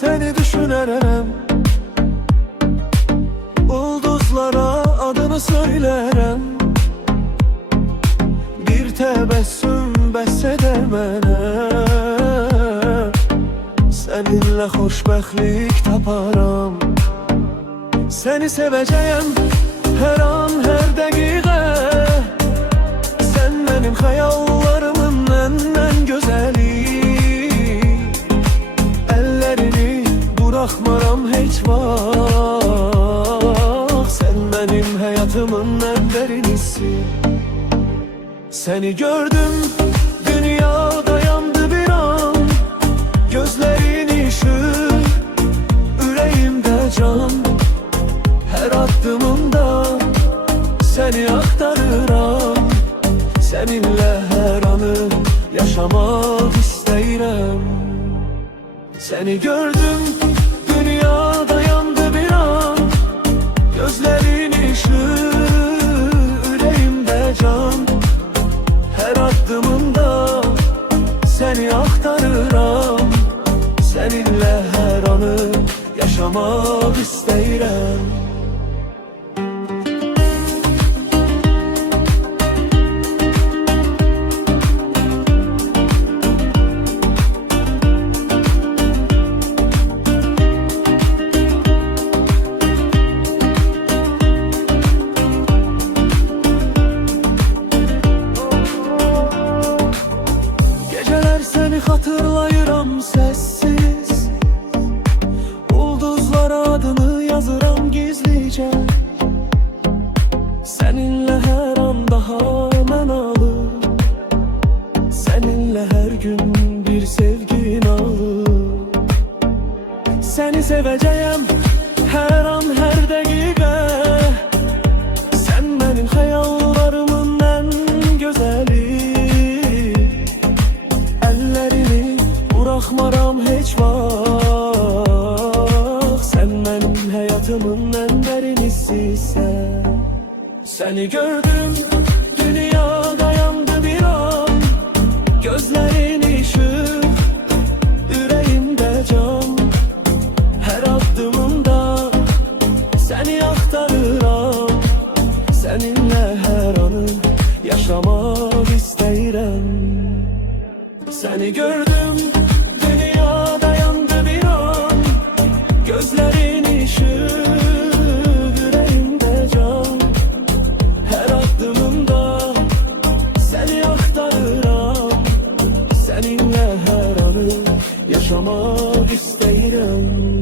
seni düşünerem. Ulduzlara adını söylerem. Bir tebessüm bəseder mənə. Seninle xoşbəxtlik taparam. Seni sevəcəyəm hər an, hər dəqiqə. Sən mənim xəyallarımın ən gözəli. Əllərini buraxmaram heç vaxt. Sən mənim həyatımın ən dərinisi. Seni gördüm, dünya dayandı bir an. Gözlerin ışık, yüreğimde can. Her addımımda seni aktarıram. Seninle her anı yaşamak istəyirəm. Seni gördüm, dünya dayandı bir an. Gözlerin ışık, yüreğimde can. Her addımımda seni aktarıram. Seninle her anı yaşamak istəyirəm. Geceler seni hatırlayıram sessiz. Ulduzlara adını yazıram gizlice. Seninle her an daha mənalı. Seninle her gün bir sevgi nalı. Seni sevəcəyəm her an, her dəqiqə. Sen benim xəyallarımın ən gözəli. Əllərini buraxmaram heç vaxt. Sen benim həyatımın ən dərinisisən. Seni gördüm, dünya dayandı bir an. Gözlerin ışık, yüreğimde can. Her addımımda seni aktarıram. Seninle her anı yaşamak istəyirəm. Seni gördüm, dünya dayandı bir an. Gözlerin ışık, yüreğimde can. Her addımımda seni aktarıram. Seninle her anı yaşamak istəyirəm.